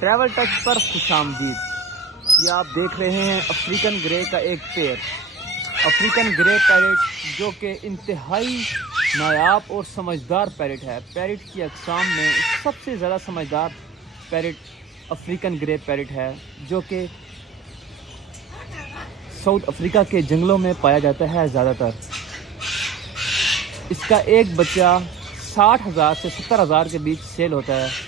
Travel touch पर खुशामदीद। ये आप देख रहे हैं अफ्रीकन ग्रे का एक पेड़, अफ्रीकन ग्रे पैरेट, जो कि इंतहाई नायाब और समझदार पैरेट है। पैरेट की अक़साम में सबसे ज़्यादा समझदार पैरेट अफ्रीकन ग्रे पैरेट है, जो कि साउथ अफ्रीका के जंगलों में पाया जाता है ज़्यादातर। इसका एक बच्चा 60,000 से 70,000 के बीच सेल होता है।